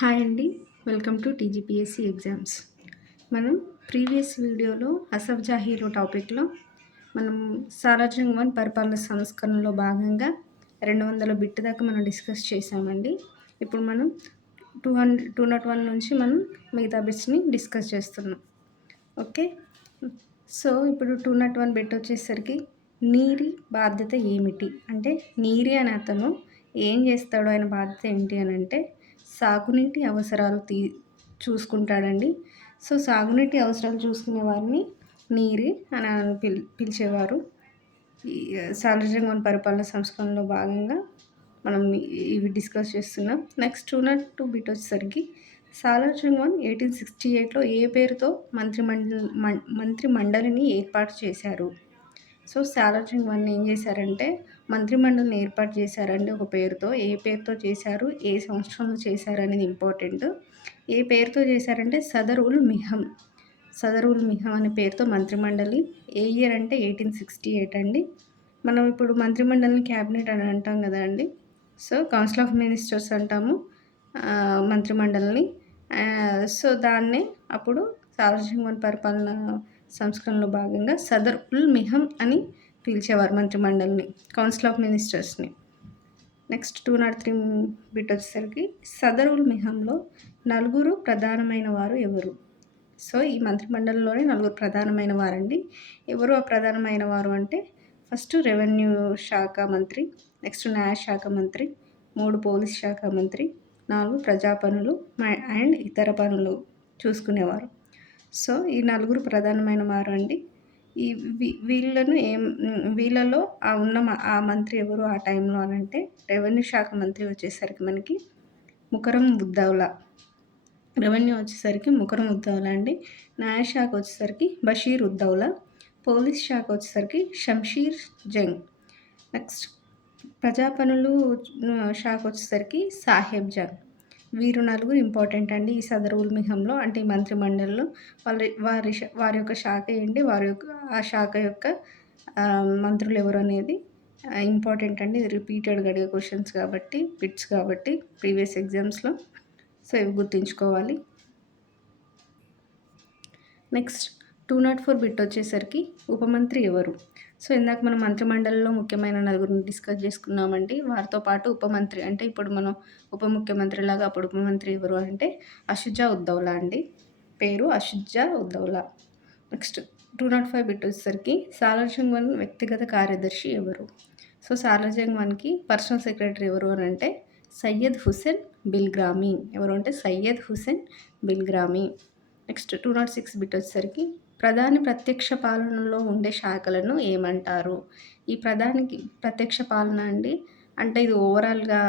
Hi అండి. Welcome to TGPSC exams. మనం previous వీడియోలో అసఫ్ జాహీలో టాపిక్లో మనం సాలార్జంగ్ 1 పరిపాలన సంస్కరణలో భాగంగా 200 బిట్ దాకా మనం డిస్కస్ చేసామండి. ఇప్పుడు మనం 201 నుంచి మనం మిగతా బిట్స్ని డిస్కస్ చేస్తున్నాం. ఓకే. సో ఇప్పుడు 201 బిట్ వచ్చేసరికి నీరి బాధ్యత ఏమిటి అంటే నీరి అనే అతను ఏం చేస్తాడో ఆయన బాధ్యత ఏంటి అని అంటే సాగునీటి అవసరాలు చూసుకుంటాడండి. సో సాగునీటి అవసరాలు చూసుకునే వారిని నీరి అని పిలిచేవారు. ఈ సాలార్జంగ్ 1 పరిపాలన సంస్కరణలో భాగంగా మనం ఇవి డిస్కస్ చేస్తున్నాం. నెక్స్ట్ 202 బిట్ వచ్చేసరికి సాలార్జంగ్ 1 1868లో ఏ పేరుతో మంత్రిమండలిని ఏర్పాటు చేశారు? సో సాలార్జంగ్ 1 ఏం చేశారంటే మంత్రిమండలిని ఏర్పాటు చేశారండి ఒక పేరుతో. ఏ పేరుతో చేశారు, ఏ సంవత్సరంలో చేశారు అనేది ఇంపార్టెంట్. ఏ పేరుతో చేశారంటే సదరుల్ మిహం అనే పేరుతో మంత్రిమండలి. ఏ ఇయర్ అంటే 1868 అండి. మనం ఇప్పుడు మంత్రిమండలిని క్యాబినెట్ అని అంటాం కదా అండి. సో కౌన్సిల్ ఆఫ్ మినిస్టర్స్ అంటాము మంత్రిమండలిని. సో దాన్నే అప్పుడు సాలార్జంగ్ 1 పరిపాలన సంస్కరణలో భాగంగా సదర్ ఉల్ మిహం అని పిలిచేవారు మంత్రిమండలిని, కౌన్సిల్ ఆఫ్ మినిస్టర్స్ని. నెక్స్ట్ 203 బిట్ వచ్చేసరికి సదర్ ఉల్ మిహంలో నలుగురు ప్రధానమైన వారు ఎవరు? సో ఈ మంత్రిమండలిలోనే నలుగురు ప్రధానమైన వారండి. ఎవరు ఆ ప్రధానమైన వారు అంటే ఫస్ట్ రెవెన్యూ శాఖ మంత్రి, నెక్స్ట్ న్యాయశాఖ మంత్రి, 3 పోలీస్ శాఖ మంత్రి, 4 ప్రజా పనులు అండ్ ఇతర పనులు చూసుకునేవారు. సో ఈ నలుగురు ప్రధానమైన వారు అండి. ఈ వీళ్ళలో ఆ మంత్రి ఎవరు ఆ టైంలో అని అంటే రెవెన్యూ శాఖ మంత్రి వచ్చేసరికి మనకి ముకరం ఉద్దౌలా. రెవెన్యూ వచ్చేసరికి ముకరం ఉద్దౌలా అండి. న్యాయశాఖ వచ్చేసరికి బషీర్ ఉద్దౌలా. పోలీస్ శాఖ వచ్చేసరికి షంషీర్ జంగ్. నెక్స్ట్ ప్రజా పనులు శాఖ వచ్చేసరికి సాహెబ్ జంగ్. వీరు నలుగురు ఇంపార్టెంట్ అండి ఈ సదర్ ఉల్ మిహంలో, అంటే ఈ మంత్రిమండలిలో. వారి యొక్క శాఖ ఏంటి, ఆ శాఖ యొక్క మంత్రులు ఎవరు అనేది ఇంపార్టెంట్ అండి. ఇది రిపీటెడ్గా అడిగే క్వశ్చన్స్ కాబట్టి, బిట్స్ కాబట్టి ప్రీవియస్ ఎగ్జామ్స్లో. సో ఇవి గుర్తుంచుకోవాలి. నెక్స్ట్ 204 బిట్ వచ్చేసరికి ఉపమంత్రి ఎవరు? సో ఇందాక మనం మంత్రిమండలిలో ముఖ్యమైన నలుగురిని డిస్కస్ చేసుకున్నామండి. వారితో పాటు ఉపమంత్రి అంటే ఇప్పుడు మనం ఉప ముఖ్యమంత్రి లాగా అప్పుడు ఉపమంత్రి ఎవరు అంటే అషుజా ఉద్దౌలా అండి. పేరు అషుజా ఉద్దౌలా. నెక్స్ట్ 205 బిట్ వచ్చేసరికి సాలార్జంగ్ 1 వ్యక్తిగత కార్యదర్శి ఎవరు? సో సాలార్జంగ్ 1కి పర్సనల్ సెక్రటరీ ఎవరు అని అంటే సయ్యద్ హుసేన్ బిల్గ్రామీ. ఎవరు అంటే సయ్యద్ హుసేన్ బిల్గ్రామీ. నెక్స్ట్ 206 బిట్ వచ్చేసరికి ప్రధాని ప్రత్యక్ష పాలనలో ఉండే శాఖలను ఏమంటారు? ఈ ప్రధానికి ప్రత్యక్ష పాలన అండి అంటే ఇది ఓవరాల్గా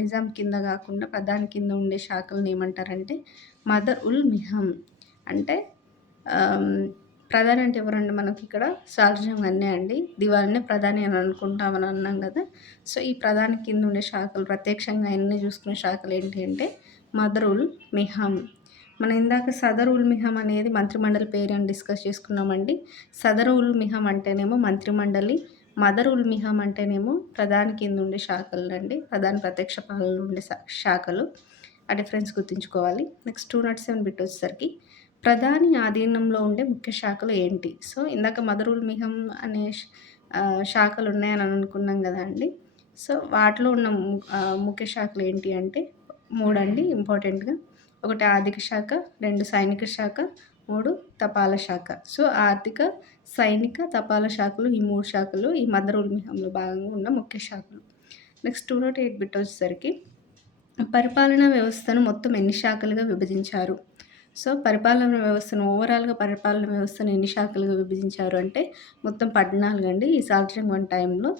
నిజాం కింద కాకుండా ప్రధాని కింద ఉండే శాఖలను ఏమంటారంటే మదర్ ఉల్ మిహం. అంటే ప్రధాని అంటే ఎవరండి మనకి ఇక్కడ సాలార్జంగ్ అన్నే అండి. దివాన్నే ప్రధాని అని అనుకుంటామని అన్నాం కదా. సో ఈ ప్రధాని కింద ఉండే శాఖలు ప్రత్యక్షంగా అన్నీ చూసుకునే శాఖలు ఏంటి అంటే మదర్ ఉల్ మిహం. మనం ఇందాక సదర్ ఉల్ మిహం అనేది మంత్రిమండలి పేరు అని డిస్కస్ చేసుకున్నామండి. సదర్ ఉల్ మిహం అంటేనేమో మంత్రిమండలి, మదర్ ఉల్ మిహం అంటేనేమో ప్రధాని కింద ఉండే శాఖలు అండి, ప్రధాని ప్రత్యక్ష పాలనలో ఉండే శాఖలు. ఆ డిఫరెన్స్ గుర్తుంచుకోవాలి. నెక్స్ట్ 207 బిట్ వచ్చేసరికి ప్రధాని ఆధీనంలో ఉండే ముఖ్య శాఖలు ఏంటి? సో ఇందాక మదర్ ఉల్ మిహం అనే శాఖలు ఉన్నాయని అనుకున్నాం కదా అండి. సో వాటిలో ఉన్న ముఖ్య శాఖలు ఏంటి అంటే 3 అండి ఇంపార్టెంట్గా. 1 ఆర్థిక శాఖ, 2 సైనిక శాఖ, 3 తపాలా శాఖ. సో ఆర్థిక, సైనిక, తపాలా శాఖలు ఈ 3 శాఖలు ఈ మదర్ ఉల్ మిహంలో భాగంగా ఉన్న ముఖ్య శాఖలు. నెక్స్ట్ 208 బిట్ వచ్చేసరికి పరిపాలనా వ్యవస్థను మొత్తం ఎన్ని శాఖలుగా విభజించారు? సో పరిపాలన వ్యవస్థను ఓవరాల్గా పరిపాలన వ్యవస్థను ఎన్ని శాఖలుగా విభజించారు అంటే మొత్తం 14 అండి ఈ సాలార్జంగ్ 1 టైంలో.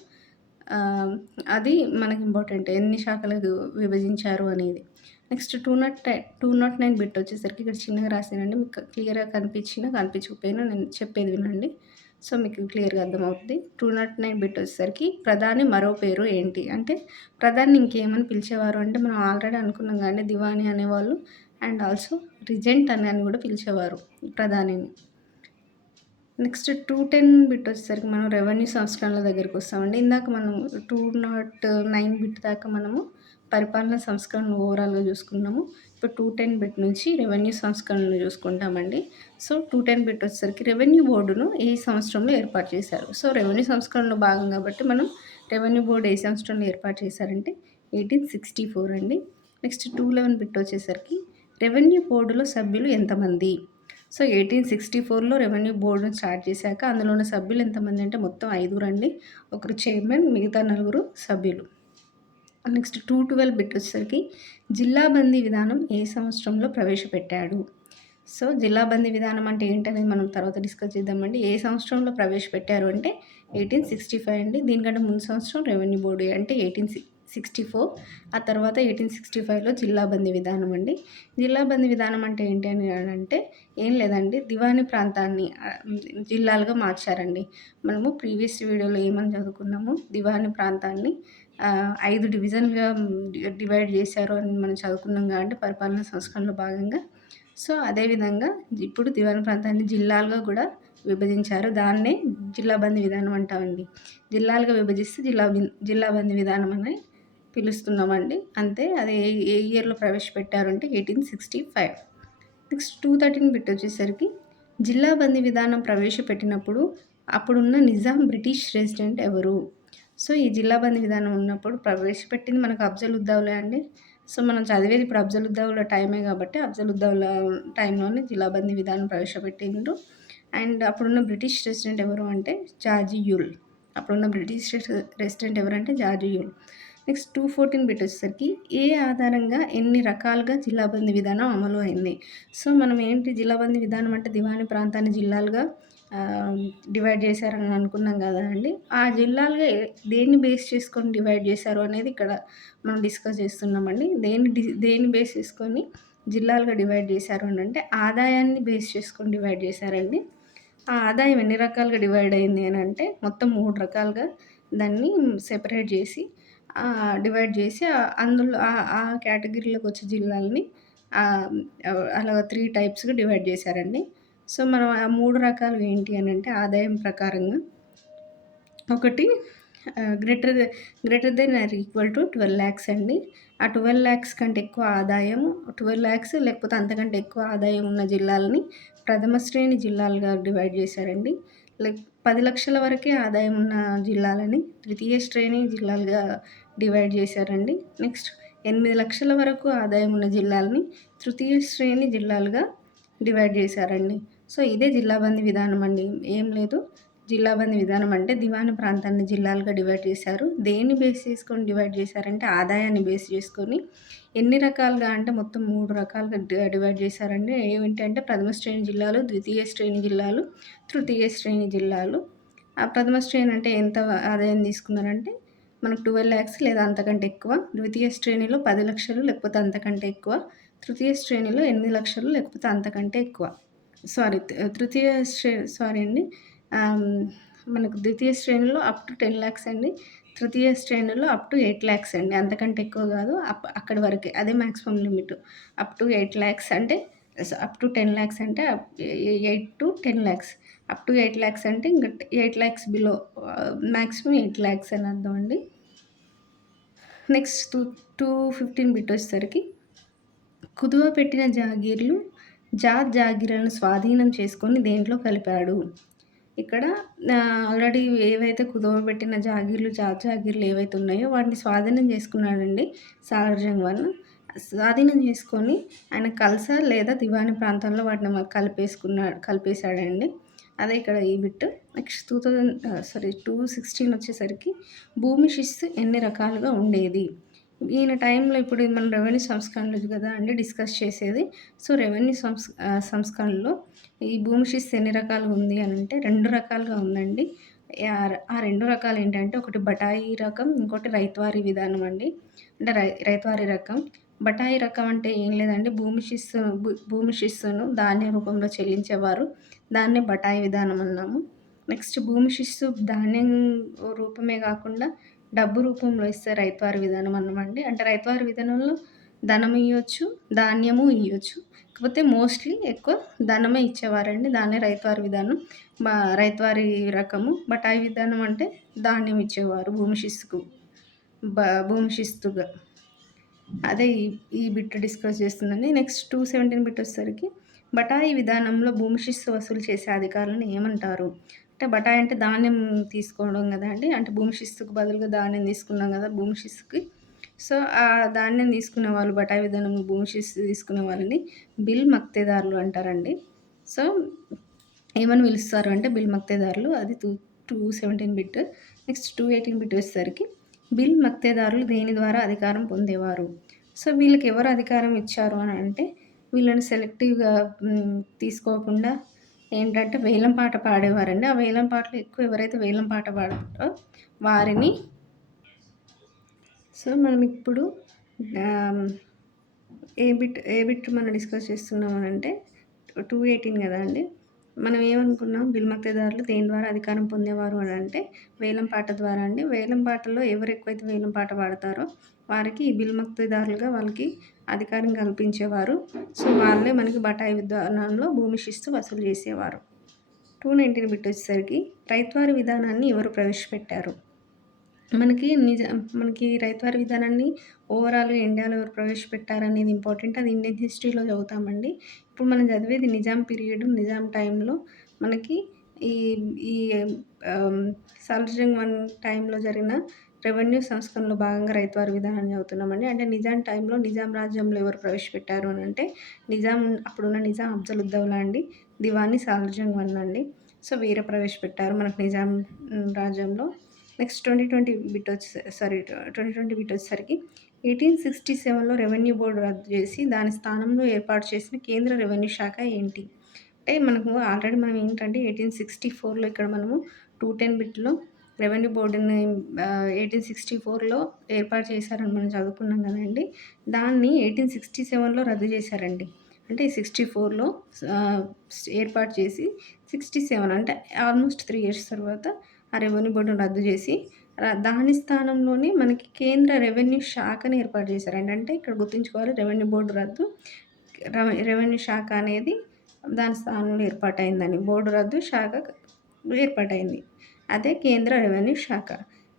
అది మనకి ఇంపార్టెంట్ ఎన్ని శాఖలుగా విభజించారు అనేది. నెక్స్ట్ 209 బిట్ వచ్చేసరికి ఇక్కడ చిన్నగా రాసానండి. మీకు క్లియర్గా కనిపించకపోయినా నేను చెప్పేది వినండి. సో మీకు క్లియర్గా అర్థమవుతుంది. 209 బిట్ వచ్చేసరికి ప్రధాని మరో పేరు ఏంటి అంటే ప్రధాని ఇంకేమని పిలిచేవారు అంటే మనం ఆల్రెడీ అనుకున్నాం కానీ దివాని అనేవాళ్ళు అండ్ ఆల్సో రిజెంట్ అని కూడా పిలిచేవారు ప్రధానిని. నెక్స్ట్ 210 బిట్ వచ్చేసరికి మనం రెవెన్యూ సంస్కరణల దగ్గరికి వస్తామండి. ఇందాక మనం 209 బిట్ దాకా మనము పరిపాలన సంస్కరణ ఓవరాల్‌గా చూసుకున్నాము. ఇప్పుడు 210 బిట్ నుంచి రెవెన్యూ సంస్కరణలు చూసుకుంటామండి. సో, 210 బిట్ వచ్చేసరికి రెవెన్యూ బోర్డును ఏ సంవత్సరంలో ఏర్పాటు చేశారు? సో, రెవెన్యూ సంస్కరణలో భాగం కాబట్టి మనం రెవెన్యూ బోర్డ్ ఏ సంవత్సరంలో ఏర్పాటు చేశారంటే 1864 అండి. నెక్స్ట్ 211 బిట్ వచ్చేసరికి రెవెన్యూ బోర్డులో సభ్యులు ఎంతమంది? సో, 1864లో రెవెన్యూ బోర్డును స్టార్ట్ చేశాక అందులో ఉన్న సభ్యులు ఎంతమంది అంటే మొత్తం ఐదుగురండి. ఒకరు చైర్మన్, మిగతా నలుగురు సభ్యులు. నెక్స్ట్ 212 బిట్ వచ్చేసరికి జిల్లా బందీ విధానం ఏ సంవత్సరంలో ప్రవేశపెట్టాడు? సో, జిల్లా బందీ విధానం అంటే ఏంటనేది మనం తర్వాత డిస్కస్ చేద్దామండి. ఏ సంవత్సరంలో ప్రవేశపెట్టారు అంటే 1865 అండి. దీనికంటే ముందు సంవత్సరం రెవెన్యూ బోర్డు అంటే 1864. ఆ తర్వాత 1865లో జిల్లా బందీ విధానం అండి. జిల్లా బందీ విధానం అంటే ఏంటి అని అంటే ఏం లేదండి, దివానీ ప్రాంతాన్ని జిల్లాలుగా మార్చారండి. మనము ప్రీవియస్ వీడియోలో ఏమని చదువుకున్నాము, దివానీ ప్రాంతాన్ని 5 డివిజన్‌లుగా డివైడ్ చేశారు అని మనం చదువుకున్నాం కదండీ పరిపాలనా సంస్కరణలో భాగంగా. సో, అదేవిధంగా ఇప్పుడు దివానీ ప్రాంతాన్ని జిల్లాలుగా కూడా విభజించారు. దాన్నే జిల్లా బందీ విధానం అంటామండి. జిల్లాలుగా విభజిస్తే జిల్లా బందీ విధానం అని పిలుస్తున్నామండి. అంతే. అది ఏ ఏ ఇయర్‌లో ప్రవేశపెట్టారు అంటే 1865. నెక్స్ట్ 213 బిట్ వచ్చేసరికి జిల్లా బందీ విధానం ప్రవేశపెట్టినప్పుడు అప్పుడున్న నిజాం బ్రిటిష్ రెసిడెంట్ ఎవరు? సో, ఈ జిల్లా బందీ విధానం ఉన్నప్పుడు ప్రవేశపెట్టింది మనకు అఫ్జల్ ఉద్దౌలా అండి. సో, మనం చదివేది ఇప్పుడు అఫ్జల్ ఉద్దౌలా టైమే కాబట్టి అఫ్జల్ ఉద్దౌలా టైంలోనే జిల్లా బందీ విధానం ప్రవేశపెట్టిండ్రు. అండ్ అప్పుడున్న బ్రిటిష్ రెసిడెంట్ ఎవరు అంటే జార్జి యూల్. అప్పుడున్న బ్రిటిష్ రెసిడెంట్ ఎవరంటే జార్జి యూల్. నెక్స్ట్ 214 బిట్ వచ్చేసరికి ఏ ఆధారంగా ఎన్ని రకాలుగా జిల్లా బందీ విధానం అమలు అయింది? సో, మనం ఏంటి జిల్లా బందీ విధానం అంటే దివానీ ప్రాంతాన్ని జిల్లాలుగా డివైడ్ చేశారని అనుకున్నాం కదా అండి. ఆ జిల్లాలుగా దేన్ని బేస్ చేసుకొని డివైడ్ చేశారు అనేది ఇక్కడ మనం డిస్కస్ చేస్తున్నామండి. దేన్ని బేస్ చేసుకొని జిల్లాలుగా డివైడ్ చేశారు అని అంటే ఆదాయాన్ని బేస్ చేసుకొని డివైడ్ చేశారండి. ఆ ఆదాయం ఎన్ని రకాలుగా డివైడ్ అయింది అని అంటే మొత్తం 3 రకాలుగా దాన్ని సెపరేట్ చేసి డివైడ్ చేసి అందులో ఆ కేటగిరీలోకి వచ్చే జిల్లాలని అలా 3 టైప్స్‌గా డివైడ్ చేశారండి. సో, మనం ఆ 3 రకాలు ఏంటి అనంటే ఆదాయం ప్రకారంగా ఒకటి greater than or equal to 12,00,000 అండి. ఆ 12,00,000 కంటే ఎక్కువ ఆదాయము 12,00,000 లేకపోతే అంతకంటే ఎక్కువ ఆదాయం ఉన్న జిల్లాలని ప్రథమ శ్రేణి జిల్లాలుగా డివైడ్ చేశారండి. 10,00,000 వరకే ఆదాయం ఉన్న జిల్లాలని ద్వితీయ శ్రేణి జిల్లాలుగా డివైడ్ చేశారండి. నెక్స్ట్ 8,00,000 వరకు ఆదాయం ఉన్న జిల్లాలని తృతీయ శ్రేణి జిల్లాలుగా డివైడ్ చేశారండి. సో, ఇదే జిల్లా బందీ విధానం అండి. ఏం లేదు, జిల్లా బందీ విధానం అంటే దివానీ ప్రాంతాన్ని జిల్లాలుగా డివైడ్ చేశారు. దేన్ని బేస్ చేసుకొని డివైడ్ చేశారంటే ఆదాయాన్ని బేస్ చేసుకొని. ఎన్ని రకాలుగా అంటే మొత్తం 3 రకాలుగా డివైడ్ చేశారండి. ఏమిటంటే ప్రథమ శ్రేణి జిల్లాలు, ద్వితీయ శ్రేణి జిల్లాలు, తృతీయ శ్రేణి జిల్లాలు. ఆ ప్రథమ శ్రేణి అంటే ఎంత ఆదాయం తీసుకున్నారంటే మనకు 12,00,000 లేదా అంతకంటే ఎక్కువ. ద్వితీయ శ్రేణిలో 10,00,000 లేకపోతే అంతకంటే ఎక్కువ. తృతీయ శ్రేణిలో 8,00,000 లేకపోతే అంతకంటే ఎక్కువ. సారీ అండి. మనకు ద్వితీయ శ్రేణిలో అప్ టు 10,00,000 అండి. తృతీయ శ్రేణిలో అప్ టు 8,00,000 అండి. అంతకంటే ఎక్కువ కాదు. అక్కడి వరకే. అదే మాక్సిమం లిమిట్. అప్ టు 8,00,000 అంటే అప్ టు 10,00,000 అంటే 8-10,00,000. అప్ టు 8,00,000 అంటే ఇంక 8,00,000 బిలో మాక్సిమం 8,00,000 అని అర్థం అండి. నెక్స్ట్ 215 బిట్ వచ్చేసరికి కుదువ పెట్టిన జాగీర్లు జాగీర్లను స్వాధీనం చేసుకొని దేంట్లో కలిపాడు? ఇక్కడ ఆల్రెడీ ఏవైతే కుదవబెట్టిన జాగీర్లు ఏవైతే ఉన్నాయో వాటిని స్వాధీనం చేసుకున్నాడండి సాలార్ జంగ్ వన్. స్వాధీనం చేసుకొని ఆయన కల్సా లేదా దివానీ ప్రాంతంలో వాటిని కలిపేశాడండి. అదే ఇక్కడ ఈ బిట్. నెక్స్ట్ 216 వచ్చేసరికి భూమి శిస్తు ఎన్ని రకాలుగా ఉండేది? ఈయన టైంలో ఇప్పుడు మనం రెవెన్యూ సంస్కరణలు కదా అండి డిస్కస్ చేసేది. సో, రెవెన్యూ సంస్కరణలో ఈ భూమి శిస్తు ఎన్ని రకాలుగా ఉంది అని అంటే 2 రకాలుగా ఉందండి. ఆ 2 రకాలు ఏంటంటే ఒకటి బటాయి రకం, ఇంకోటి రైతువారీ విధానం అండి. అంటే రైతువారీ రకం. బటాయి రకం అంటే ఏం లేదండి, భూమి శిస్తును ధాన్య రూపంలో చెల్లించేవారు. దాన్నే బటాయి విధానం అన్నాము. నెక్స్ట్ భూమి శిస్తు ధాన్యం రూపమే కాకుండా డబ్బు రూపంలో ఇస్తే రైతువారీ విధానం అన్నామండి. అంటే రైతువారీ విధానంలో ధనం ఇయ్యొచ్చు, ధాన్యము ఇయ్యొచ్చు. కాకపోతే మోస్ట్లీ ఎక్కువ ధనమే ఇచ్చేవారండి. దాన్నే రైతువారీ విధానం. రైతువారీ రకము. బటాయి విధానం అంటే ధాన్యం ఇచ్చేవారు భూమి శిస్తుగా. అదే ఈ బిట్ డిస్కస్ చేస్తుందండి. నెక్స్ట్ 217 బిట్ వచ్చేసరికి బటాయి విధానంలో భూమి శిస్తు వసూలు చేసే అధికారులను ఏమంటారు? అంటే బటాయి అంటే ధాన్యం తీసుకోవడం గదండీ! అంటే భూమి శిస్తుకు బదులుగా ధాన్యం తీసుకున్నాం గదా! భూమి శిస్తుకి. సో, ఆ ధాన్యం తీసుకునే వాళ్ళు బటాయి విధానంలో భూమి శిస్తు తీసుకునే వాళ్ళని బిల్ మక్తేదారులు అంటారండి. సో, ఏమని పిలుస్తారు అంటే బిల్ మక్తేదారులు. అది 217 బిట్. నెక్స్ట్ 218 బిట్ వచ్చేసరికి బిల్ మక్తేదారులు దేని ద్వారా అధికారం పొందేవారు? సో, వీళ్ళకి ఎవరు అధికారం ఇచ్చారు అని అంటే, వీళ్ళని సెలెక్టివ్‌గా తీసుకోకుండా ఏంటంటే వేలం పాట పాడేవారండి. ఆ వేలం పాటలో ఎక్కువ ఎవరైతే వేలం పాట పాడతారో వారిని సో, మనమిప్పుడు ఆహ్, ఏ బిట్ మనం డిస్కస్ చేస్తున్నాం అనంటే 218 గదండీ! మనం ఏమనుకున్నాం బిల్ మక్తేదారులు దేని ద్వారా అధికారం పొందేవారు అనంటే వేలం పాట ద్వారా అండి. వేలం పాటలో ఎవరు ఎక్కువైతే వేలం పాట పాడతారో వారికి ఈ బిల్ మక్తేదారులుగా వాళ్ళకి అధికారం కల్పించేవారు. సో, వాళ్ళే మనకి బటాయి విధానంలో భూమి శిస్తు వసూలు చేసేవారు. 219 బిట్ వచ్చేసరికి రైతువారీ విధానాన్ని ఎవరు ప్రవేశపెట్టారు? మనకి రైతువారీ విధానాన్ని ఓవరాల్‌గా ఇండియాలో ఎవరు ప్రవేశపెట్టారనేది ఇంపార్టెంట్. అది ఇండియన్ హిస్టరీలో చదువుతామండి. ఇప్పుడు మనం చదివేది నిజాం పీరియడ్, నిజాం టైంలో మనకి ఈ ఈ ఆహ్, సాలార్జంగ్ వన్ టైంలో జరిగిన రెవెన్యూ సంస్కరణలో భాగంగా రైతువారీ విధానాన్ని చదువుతున్నామండి. అంటే నిజాం టైంలో నిజాం రాజ్యంలో ఎవరు ప్రవేశపెట్టారు అనంటే అప్పుడున్న నిజాం అఫ్జలుద్దౌలా అండి. దివానీ సాలార్జంగ్ వన్ అండి. సో, వీరే ప్రవేశపెట్టారు మనకు నిజాం రాజ్యంలో. నెక్స్ట్ 2020 బిట్ వచ్చేసరికి 1867లో రెవెన్యూ బోర్డ్ రద్దు చేసి దాని స్థానంలో ఏర్పాటు చేసిన కేంద్ర రెవెన్యూ శాఖ ఏంటి? అంటే ఆల్రెడీ మనం ఏంటంటే 1864లో ఇక్కడ మనము 210 బిట్‌లో రెవెన్యూ బోర్డుని 1864లో ఏర్పాటు చేశారని మనం చదువుకున్నాం కదండీ! దాన్ని 1867లో రద్దు చేశారండి. అంటే 64లో ఆహ్, ఏర్పాటు చేసి 67 అంటే ఆల్మోస్ట్ 3 ఇయర్స్ తర్వాత ఆ రెవెన్యూ బోర్డును రద్దు చేసి దాని స్థానంలోనే మనకి కేంద్ర రెవెన్యూ శాఖని ఏర్పాటు చేశారండి. అంటే ఇక్కడ గుర్తుంచుకోవాలి రెవెన్యూ బోర్డు రద్దు, రెవెన్యూ శాఖ అనేది దాని స్థానంలో ఏర్పాటయిందని. బోర్డు రద్దు, శాఖ ఏర్పాటయింది. అదే కేంద్ర రెవెన్యూ శాఖ.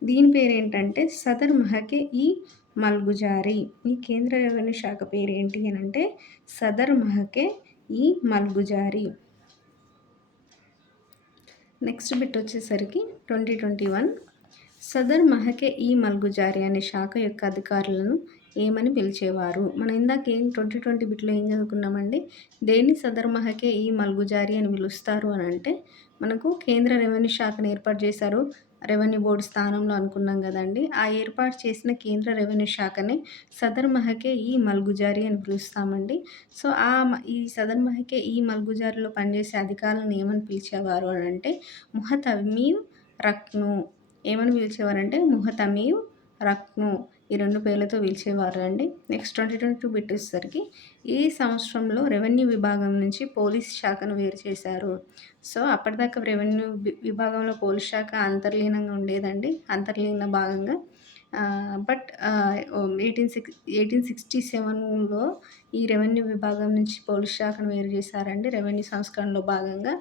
దీని పేరేంటంటే సదర్ మహకే ఈ మల్గుజారీ. ఈ కేంద్ర రెవెన్యూ శాఖ పేరేంటి అనంటే సదర్ మహకే ఈ మల్గుజారీ. నెక్స్ట్ బిట్ వచ్చేసరికి 2021 సదర్ మహకే ఈ మల్గుజారీ అనే శాఖ యొక్క అధికారులను ఏమని పిలిచేవారు? మనం ఇందాక 2020 బిట్‌లో ఏం చదువుకున్నామండి? దేన్ని సదర్ మహకే ఈ మల్గుజారీ అని పిలుస్తారు అనంటే, మనకు కేంద్ర రెవెన్యూ శాఖను ఏర్పాటు చేశారు. రెవెన్యూ బోర్డ్ స్థానంలో అనుకున్నాం గదండీ! ఆ ఏర్పాటు చేసిన కేంద్ర రెవెన్యూ శాఖనే సదర్ మహకే ఈ మల్గుజారీ అని పిలుస్తామండి. సో, ఈ సదర్ మహకే ఈ మల్గుజారీలో పనిచేసే అధికారులను ఏమని పిలిచేవారు అనంటే, ముహతమీమ్ రక్ను. ఏమని పిలిచేవారంటే ముహతమీమ్ రక్ను. ఈ 2 పేర్లతో పిలిచేవారండి. నెక్స్ట్ 2022 బిట్ వచ్చేసరికి ఏ సంవత్సరంలో రెవెన్యూ విభాగం నుంచి పోలీస్ శాఖను వేరు చేశారు? సో, అప్పటిదాకా రెవెన్యూ విభాగంలో పోలీస్ శాఖ అంతర్లీనంగా ఉండేదండి. అంతర్లీన భాగంగా. బట్ 1867లో ఈ రెవెన్యూ విభాగం నుంచి పోలీస్ శాఖను వేరు చేశారండి. రెవెన్యూ సంస్కరణలో భాగంగా.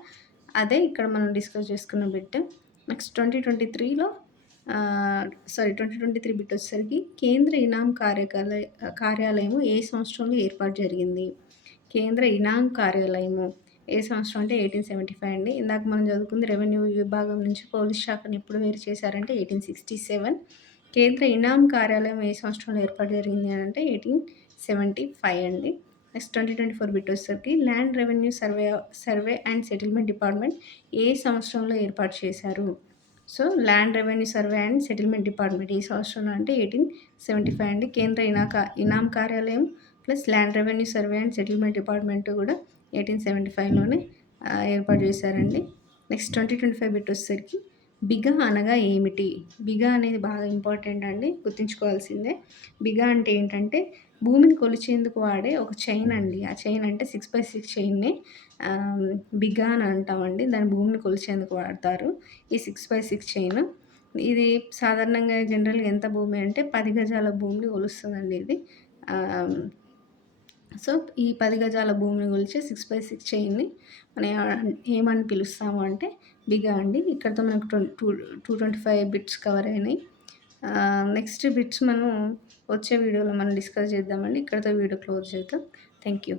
అదే ఇక్కడ మనం డిస్కస్ చేసుకున్న బిట్. నెక్స్ట్ 2023 బిట్ వచ్చేసరికి కేంద్ర ఇనాం కార్యాలయము ఏ సంవత్సరంలో ఏర్పాటు జరిగింది? కేంద్ర ఇనాం కార్యాలయము ఏ సంవత్సరం అంటే 1875 అండి. ఇందాక మనం చదువుకుంది రెవెన్యూ విభాగం నుంచి పోలీస్ శాఖను ఎప్పుడు వేరు చేశారంటే 1867. కేంద్ర ఇనాం కార్యాలయం ఏ సంవత్సరంలో ఏర్పాటు జరిగింది అనంటే 1875 అండి. నెక్స్ట్ 2024 బిట్ వచ్చేసరికి land revenue survey and settlement department ఏ సంవత్సరంలో ఏర్పాటు చేశారు? So, land revenue survey and settlement department ఏ సంవత్సరంలో అంటే 1875 అండి. కేంద్ర ఇనాం కార్యాలయం plus land revenue survey and settlement department కూడా 1875లోనే ఏర్పాటు చేశారండి. నెక్స్ట్ 2025 బిట్ వచ్చేసరికి బిగా అనగా ఏమిటి? బిగా అనేది బాగా ఇంపార్టెంట్ అండి. గుర్తుంచుకోవాల్సిందే. బిగా అంటే ఏంటంటే భూమిని కొలిచేందుకు వాడే ఒక చైన్ అండి. ఆ చైన్ అంటే 6x6 చైన్‌ని బిగా అని అంటామండి. దాన్ని భూమిని కొలిచేందుకు వాడతారు. ఈ 6x6 చైన్. ఇది సాధారణంగా జనరల్‌గా ఎంత భూమి అంటే 10 గజాల భూమిని కొలుస్తదండి ఇది. ఆహ్, సో, ఈ 10 గజాల భూమిని కొలిచే 6x6 చైన్‌ని మనం ఏమని పిలుస్తాము అంటే బిగా అండి. ఇక్కడితో మనకు 225 బిట్స్ కవర్ అయినాయి. నెక్స్ట్ బిట్స్ మనం వచ్చే వీడియోలో మనం డిస్కస్ చేద్దామండి. ఇక్కడితో వీడియో క్లోజ్ చేద్దాం. Thank you.